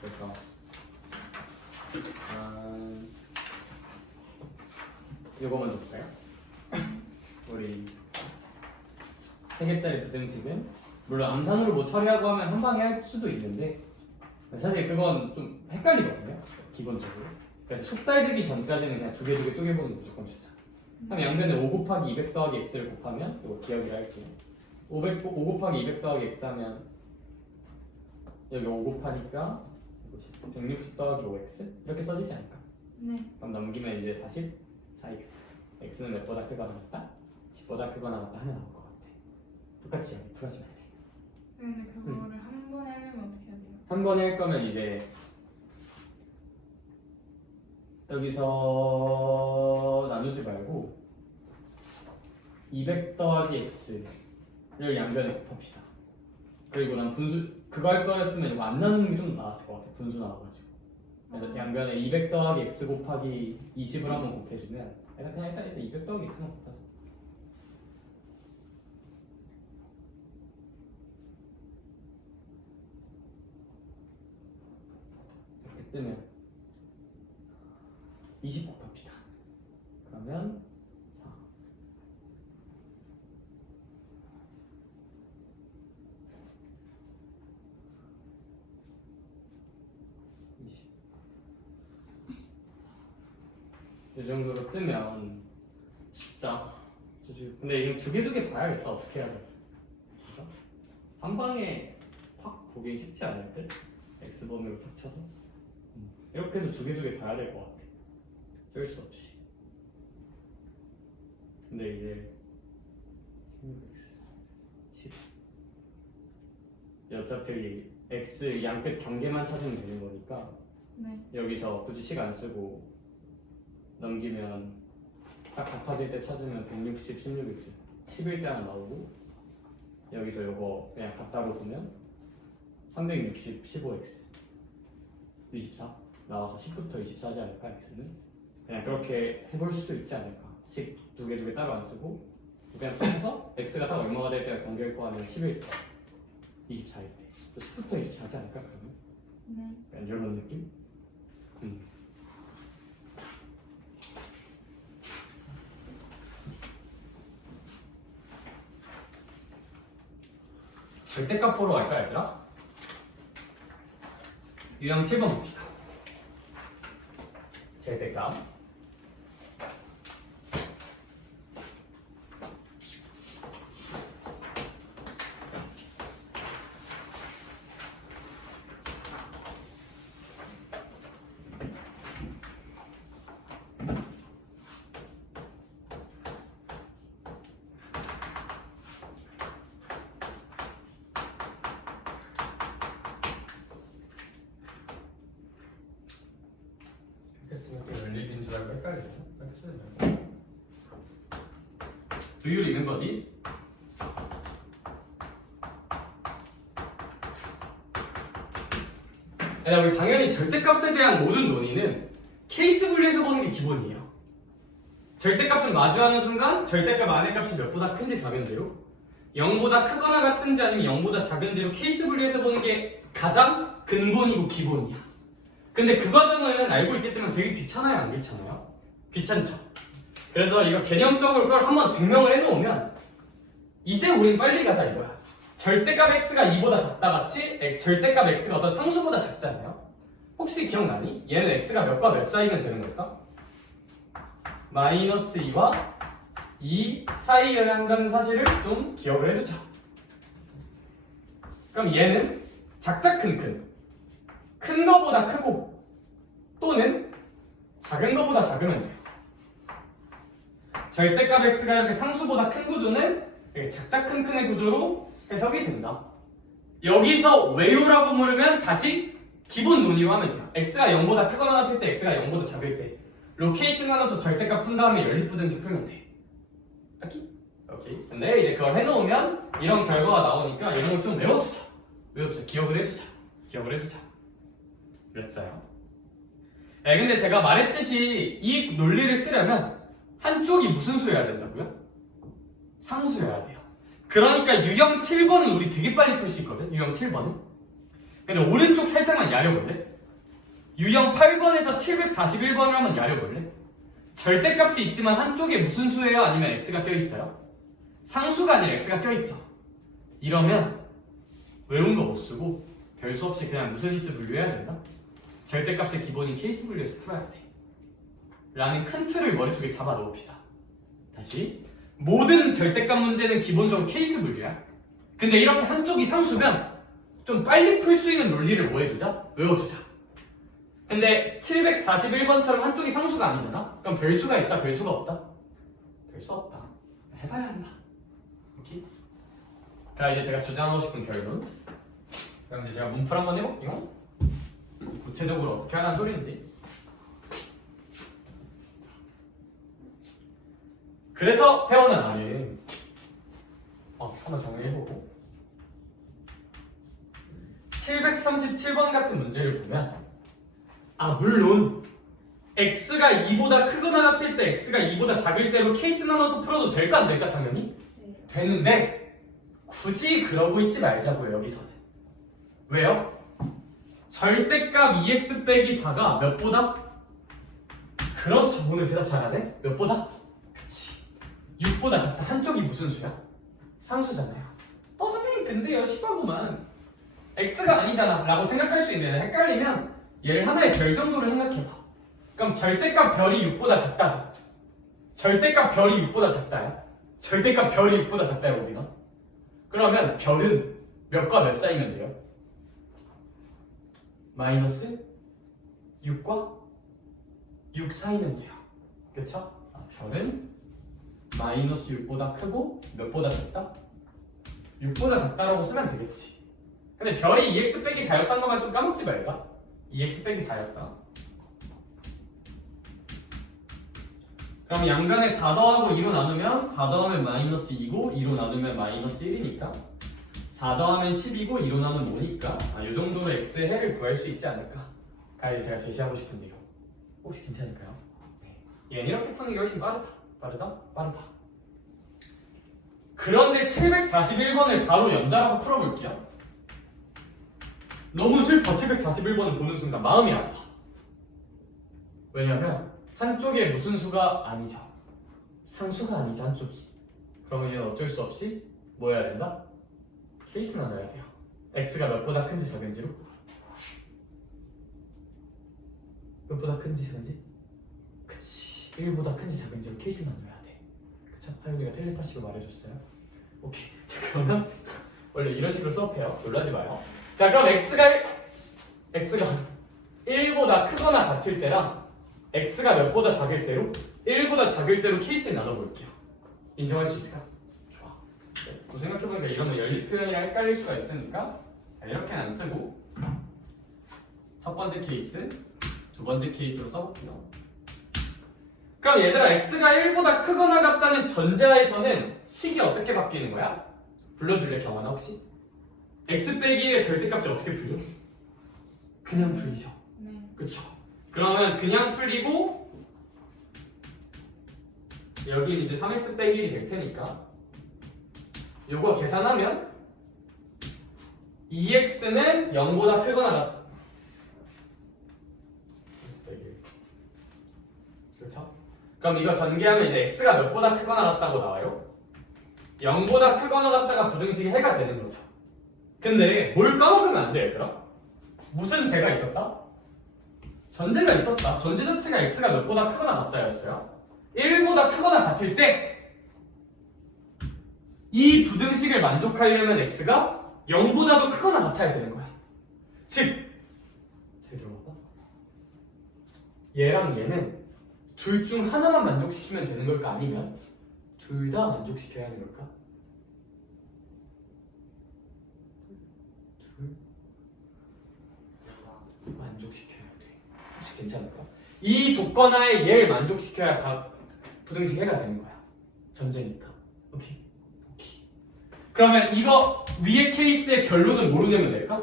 그래서 이거 먼저 볼까요? 우리 3개짜리 부등식은 물론 암산으로 뭐 처리하고 하면 한 방에 할 수도 있는데 사실 그건 좀 헷갈리거든요. 기본적으로. 그래서 숙달되기 전까지는 그냥 두 개 쪼개보는 게 무조건 추천. 그럼 양변에 5 곱하기 200 더하기 x를 곱하면 이거 기억을 할게요. 5 곱하기 200 더하기 x 하면 여기 5 곱하니까 160 더하기 5x 이렇게 써지지 않을까? 네. 그럼 넘기면 이제 40, 4x x는 몇보다 크거나 같다? 10보다 크거나 같다 하나 나올 것 같아. 똑같이 풀어주면 돼. 근데 그거를 한 번에 하려면 어떻게 해야 돼요? 한 번에 할 거면 이제 여기서 나누지 말고 200 더하기 x를 양변에 곱합시다. 그리고 난 분수 그거 할 거였으면 이거 안 나누는 게 좀 더 나았을 것 같아. 분수 나와가지고. 그래서 양변에 200 더하기 x 곱하기 20을 한번 곱해주면 일단 200 더하기 x만 곱하자. 이렇게 뜨면 20 곱합시다. 그러면 4. 20. 이 정도로 뜨면 진짜 근데 이거 두 개 봐야겠다. 어떻게 해야 돼? 그죠? 한 방에 확 보기 쉽지 않을 듯? x 범위로 탁 쳐서 이렇게도 두 개 봐야 될 것 같아. 어쩔 수 없이. 근데 이제 10 어차피 x 양끝 경계만 찾으면 되는 거니까 네. 여기서 굳이 식 안 쓰고 넘기면 딱 곱해질 때 찾으면 160, 16x 11 때 하나 나오고 여기서 요거 그냥 같다고 보면 360, 15x 24 나와서 10부터 24지 않을까 x는? 그냥 그렇게 해볼 수도 있지 않을까. 식 두 개 따로 안 쓰고 그냥 써서 x가 딱 얼마가 될 때가 경계일 거 아니면 11일 때 24일 때 10부터 24지 않을까 그러면? 네. 약간 이런 느낌? 절대값 보러 갈까 얘들아? 유형 7번 봅시다. 절대값 열리는 줄 알고 헷갈리네. 이렇게 쓰면 Do you remember this? 우리 당연히 절대값에 대한 모든 논의는 케이스 분리해서 보는 게 기본이에요. 절대값을 마주하는 순간 절대값 안의 값이 몇보다 큰지 작은지로 0보다 크거나 같은지 아니면 0보다 작은지로 케이스 분리해서 보는 게 가장 근본이고 기본이야. 근데 그 과정은 알고 있겠지만 되게 귀찮아요, 안 귀찮아요? 귀찮죠? 그래서 이거 개념적으로 그걸 한번 증명을 해놓으면 이제 우린 빨리 가자 이거야. 절대값 x가 2보다 작다 같이 절대값 x가 어떤 상수보다 작잖아요. 혹시 기억나니? 얘는 x가 몇과 몇 사이면 되는 걸까? 마이너스 2와 2 사이여야 한다는 사실을 좀 기억을 해두자. 그럼 얘는 작작 큰 거보다 크고 또는 작은 거보다 작으면 돼요. 절대값 x가 이렇게 상수보다 큰 구조는 이렇게 작작 큰의 구조로 해석이 된다. 여기서 왜요라고 물으면 다시 기본 논의로 하면 돼요. x가 0보다 크거나 같을 때, x가 0보다 작을 때 로 케이스 나눠서 절대값 푼 다음에 연립부등식 풀면 돼. 오케이. 근데 이제 그걸 해놓으면 이런 결과가 나오니까 이런 걸 좀 외워두자. 기억을 해두자. 그랬어요. 네, 근데 제가 말했듯이 이 논리를 쓰려면 한쪽이 무슨 수여야 된다고요? 상수여야 돼요. 그러니까 유형 7번은 우리 되게 빨리 풀 수 있거든. 유형 7번은. 근데 오른쪽 살짝만 야려볼래? 유형 8번에서 741번을 한번 야려볼래? 절대값이 있지만 한쪽에 무슨 수예요? 아니면 x가 껴있어요? 상수가 아니라 x가 껴있죠. 이러면 외운 거 못 쓰고 별수 없이 그냥 무슨 분류해야 된다? 절대값의 기본인 케이스 분류에서 풀어야 돼. 라는 큰 틀을 머릿속에 잡아 놓읍시다. 다시. 모든 절대값 문제는 기본적으로 케이스 분류야. 근데 이렇게 한쪽이 상수면 좀 빨리 풀 수 있는 논리를 뭐 해주자? 외워주자. 근데 741번처럼 한쪽이 상수가 아니잖아? 그럼 별수가 있다, 별수가 없다? 별수 없다. 해봐야 한다. 오케이? 자, 이제 제가 주장하고 싶은 결론. 그럼 이제 제가 문풀 한번 해볼게요. 구체적으로 어떻게 하라는 소리인지. 그래서 회원은 아닌 한번 정리해보고 737번 같은 문제를 보면 물론 x가 2보다 크거나 같을 때 x가 2보다 작을 때로 케이스 나눠서 풀어도 될까 안 될까? 당연히 네. 되는데 굳이 그러고 있지 말자고요. 여기서는. 왜요? 절대값 2x 빼기 4가 몇보다? 그렇죠. 오늘 대답 잘하네. 몇보다? 그치. 6보다 작다. 한쪽이 무슨 수야? 상수잖아요. 선생님 근데요 15분만 x가 아니잖아 라고 생각할 수 있는데 헷갈리면 얘를 하나의 별 정도로 생각해봐. 그럼 절대값 별이 6보다 작다죠. 절대값 별이 6보다 작다야. 절대값 별이 6보다 작다야 우리가. 그러면 별은 몇과 몇 사이면 돼요? 마이너스 6과 6 사이면 돼요. 그쵸? 별은 마이너스 6보다 크고 몇보다 작다? 6보다 작다라고 쓰면 되겠지. 근데 별이 2x 빼기 4였던 것만 좀 까먹지 말자. 2x 빼기 4였다. 그럼 양변에 4 더하고 2로 나누면 4 더하면 마이너스 2고 2로 나누면 마이너스 1이니까 4 더하면 10이고 2로 나누면 5니까 이 정도로 x의 해를 구할 수 있지 않을까? 가 제가 제시하고 싶은데요. 혹시 괜찮을까요? 네. 얘는 이렇게 푸는 게 훨씬 빠르다. 그런데 741번을 바로 연달아서 풀어볼게요. 너무 슬퍼. 741번을 보는 순간 마음이 아파. 왜냐면 한쪽에 무슨 수가 아니죠. 상수가 아니죠 한쪽이. 그러면 얘는 어쩔 수 없이 뭐 해야 된다? 케이스 나눠야 돼요. x가 몇보다 큰지 작은지로. 몇보다 큰지 작은지? 그치. 1보다 큰지 작은지로 케이스 나눠야 돼. 그쵸? 하윤이가 텔레파시로 말해줬어요. 오케이. 자 그러면 원래 이런 식으로 수업해요. 놀라지 마요. 자 그럼 x가 1보다 크거나 같을 때랑 x가 몇보다 작을 때로 1보다 작을 때로 케이스를 나눠볼게요. 인정할 수 있을까? 좋아. 네, 또 생각해보니까 이러면 연립 표현이랑 헷갈릴 수가 있으니까 이렇게는 안 쓰고 첫 번째 케이스, 두 번째 케이스로 써볼게요. 그럼 얘들아 x가 1보다 크거나 같다는 전제하에서는 식이 어떻게 바뀌는 거야? 불러줄래 경환아 혹시? x 빼기 1의 절대값이 어떻게 풀려? 그냥 풀리죠. 네. 그쵸? 그러면 그냥 풀리고 여기 이제 3x 빼기 1이 될 테니까 요거 계산하면 2x는 0보다 크거나 같다. 그렇죠? 그럼 이거 전개하면 이제 x가 몇보다 크거나 같다고 나와요? 0보다 크거나 같다가 부등식이 해가 되는 거죠. 근데 뭘 까먹으면 안 돼 얘들아? 무슨 제가 있었다? 전제가 있었다. 전제 자체가 x가 몇보다 크거나 같다였어요. 1보다 크거나 같을 때 이 부등식을 만족하려면 x가 0보다도 크거나 같아야 되는 거야. 즉, 잘 들어봐. 얘랑 얘는 둘 중 하나만 만족시키면 되는 걸까? 아니면 둘 다 만족시켜야 하는 걸까? 둘 다 만족시켜야 돼. 혹시 괜찮을까? 이 조건 하에 얘를 만족시켜야 다 부등식 해가 되는 거야. 전제니까. 오케이. 그러면 이거 위의 케이스의 결론은 뭐로 내면 될까?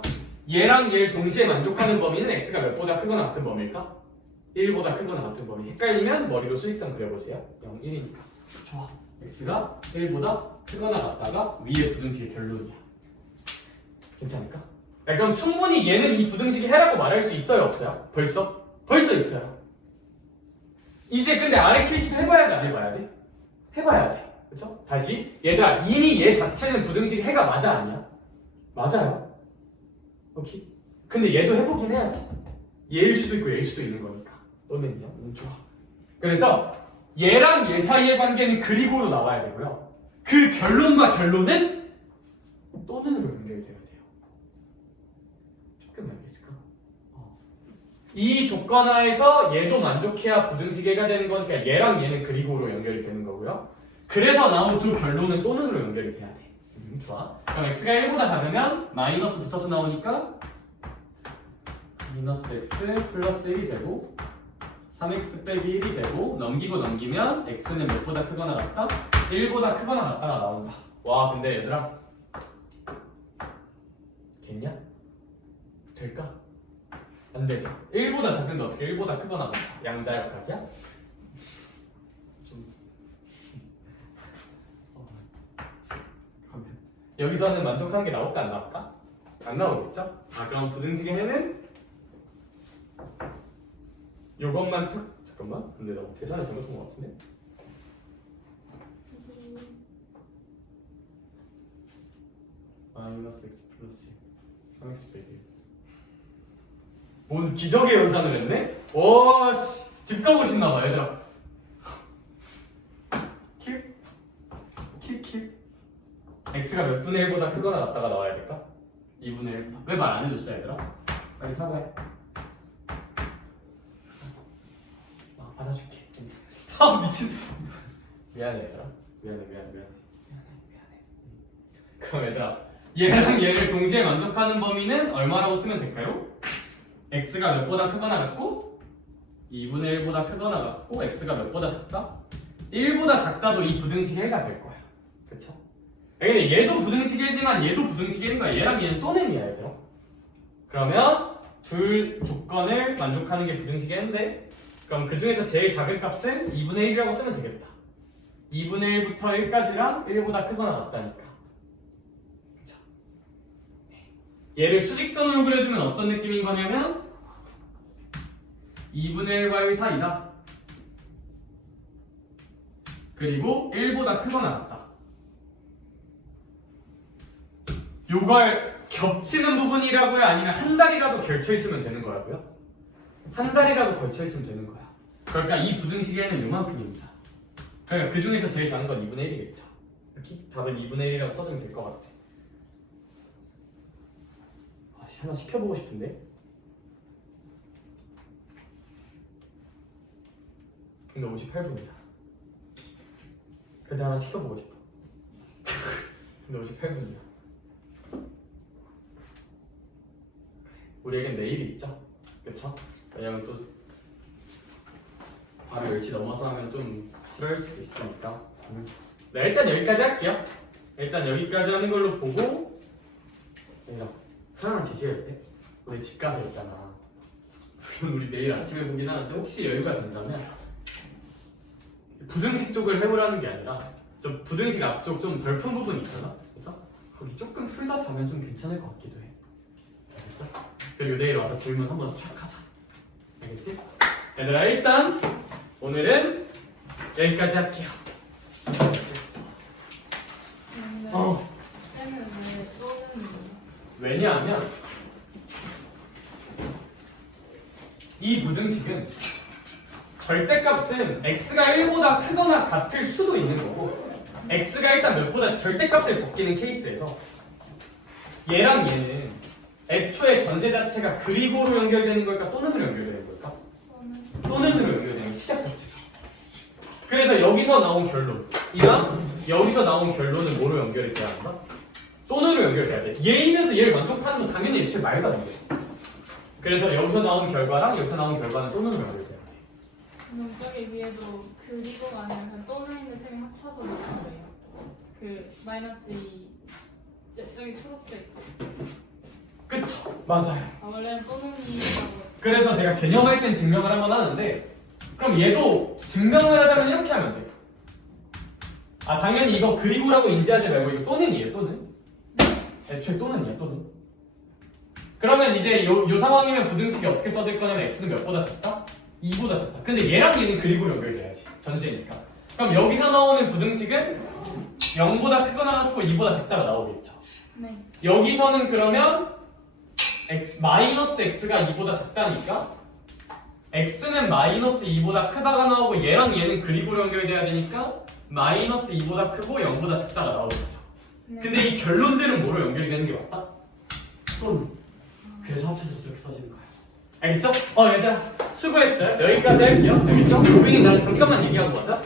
얘랑 얘를 동시에 만족하는 범위는 x가 몇보다 크거나 같은 범위일까? 1보다 크거나 같은 범위. 헷갈리면 머리로 수직선 그려보세요. 0, 1이니까. 좋아. x가 1보다 크거나 같다가 위의 부등식의 결론이야. 괜찮을까? 그럼 충분히 얘는 이 부등식이 해라고 말할 수 있어요? 없어요? 벌써? 벌써 있어요. 이제 근데 아래 케이스도 해봐야 돼? 안 해봐야 돼? 해봐야 돼. 그쵸? 다시 얘들아, 이미 얘 자체는 부등식 해가 맞아 아니야? 맞아요. 오케이. 근데 얘도 해보긴 해야지. 얘일 수도 있고 얘일 수도 있는 거니까. 너는요? 좋아. 그래서 얘랑 얘 사이의 관계는 그리고로 나와야 되고요. 그 결론과 결론은 또는으로 연결이 돼야 돼요. 조금 알겠을까? 이 조건 하에서 얘도 만족해야 부등식해가 되는 거니까 얘랑 얘는 그리고로 연결이 되는 거고요. 그래서 나온 두 결론은 또는으로 연결이 돼야 돼. 좋아. 그럼 x가 1보다 작으면 마이너스 붙어서 나오니까 마이너스 x 플러스 1이 되고 3x 빼기 1이 되고 넘기면 x는 몇보다 크거나 같다? 1보다 크거나 같다가 나온다. 와 근데 얘들아 됐냐? 될까? 안 되죠. 1보다 작은데 어떻게 1보다 크거나 같다? 양자역학이야? 여기서는 만족하는 게 나올까 안 나올까? 안 나오겠죠? 그럼 부등식의 해는 요것만 잠깐만. 근데 나 계산을 잘못한 것 같은데? 마이너스 x 플러스 3x 빼기 뭔 기적의 연산을 했네? 오, 씨, 집 가고 싶나봐 얘들아. 킥 x가 몇 분의 1보다 크거나 같다가 나와야 될까? 2분의 1보다. 왜 말 안 해줬어 얘들아? 빨리 사과해. 받아줄게. 미친. 미안해 얘들아. 미안해. 그럼 얘들아, 얘랑 얘를 동시에 만족하는 범위는 얼마라고 쓰면 될까요? x가 몇보다 크거나 같고 2분의 1보다 크거나 같고 x가 몇보다 작다? 1보다 작다도 이 부등식 1가 될 거야. 그쵸? 근데 얘도 부등식 1지만 얘도 부등식 1인 거야. 얘랑 얘는 또는이야 얘들아. 그러면 둘 조건을 만족하는 게 부등식 1인데 그럼 그 중에서 제일 작은 값은 2분의 1이라고 쓰면 되겠다. 2분의 1부터 1까지랑 1보다 크거나 같다니까. 그쵸? 얘를 수직선으로 그려주면 어떤 느낌인 거냐면 2분의 1과 1 사이다. 그리고 1보다 크거나 같다. 요걸 겹치는 부분이라고요? 아니면 한 달이라도 걸쳐있으면 되는 거라고요? 한 달이라도 걸쳐있으면 되는 거야. 그러니까 이 부등식에는 요만큼입니다. 그러니까 그 중에서 제일 작은 건 2분의 1이겠죠. 이렇게 답은 2분의 1이라고 써주면 될 것 같아. 하나 시켜보고 싶은데? 근데 58분이야. 근데 하나 시켜보고 싶어. 근데 58분이야. 우리에겐 내일이 있죠? 그쵸? 왜냐면 또 바로 10시 넘어서 하면 좀 싫어할 수도 있으니까. 네, 일단 여기까지 할게요. 일단 여기까지 하는 걸로 보고 하나만 제시해도 돼? 우리 집 가서 있잖아. 우리 내일 아침에 보긴 하는데 혹시 여유가 된다면 부등식 쪽을 해보라는 게 아니라 좀 부등식 앞쪽 좀 덜 푼 부분 있잖아? 그쵸? 거기 조금 풀다 자면 좀 괜찮을 것 같기도 해. 알겠죠? 그리고 내일 와서 질문 한번 쫙 하자. 알겠지? 얘들아 일단 오늘은 여기까지 할게요. 쟤는 왜 또는 왜냐하면 이 부등식은 절대값은 x가 1보다 크거나 같을 수도 있는 거고 x가 일단 몇보다 절대값을 벗기는 케이스에서 얘랑 얘는 애초에 전제 자체가 그리고로 연결되는 걸까 또는으로 연결되는 걸까? 또는으로 연결되는 시작 자체가. 그래서 여기서 나온 결론이랑 여기서 나온 결론은 뭐로 연결이 돼야 한다? 또는으로 연결돼야 돼. 얘이면서 얘를 만족하는 건 당연히 애초에 말도 안 돼. 그래서 여기서 나온 결과랑 여기서 나온 결과는 또는으로 연결돼야 돼. 그럼 저기 위에도 그리고가 아니라 그냥 또는 있는 셈이 합쳐서 넣은 거예요. 그 마이너스 2 저기 초록색. 그쵸? 맞아요. 아 원래는 또는 2라고. 그래서 제가 개념할 땐 증명을 한번 하는데 그럼 얘도 증명을 하자면 이렇게 하면 돼요. 아 당연히 이거 그리고라고 인지하지 말고 이거 또는이에요. 또는. 애초에 또는이에요. 또는. 그러면 이제 요 상황이면 부등식이 어떻게 써질 거냐면 x는 몇보다 작다? 2보다 작다. 근데 얘랑 얘는 그리고로 연결돼야지. 전제니까. 그럼 여기서 나오는 부등식은 0보다 크거나 같고 2보다 작다가 나오겠죠. 네. 여기서는 그러면 마이너스 x가 2보다 작다니까 x는 마이너스 2보다 크다가 나오고 얘랑 얘는 그리고로 연결돼야 되니까 마이너스 2보다 크고 0보다 작다가 나오겠죠. 네. 근데 이 결론들은 뭐로 연결이 되는 게 맞다? 또는. 그래서 합쳐서 이렇게 써지는 거예요. 알겠죠? 얘들아 수고했어요. 여기까지 할게요. 알겠죠? 우리는 나는 잠깐만 얘기하고 가자.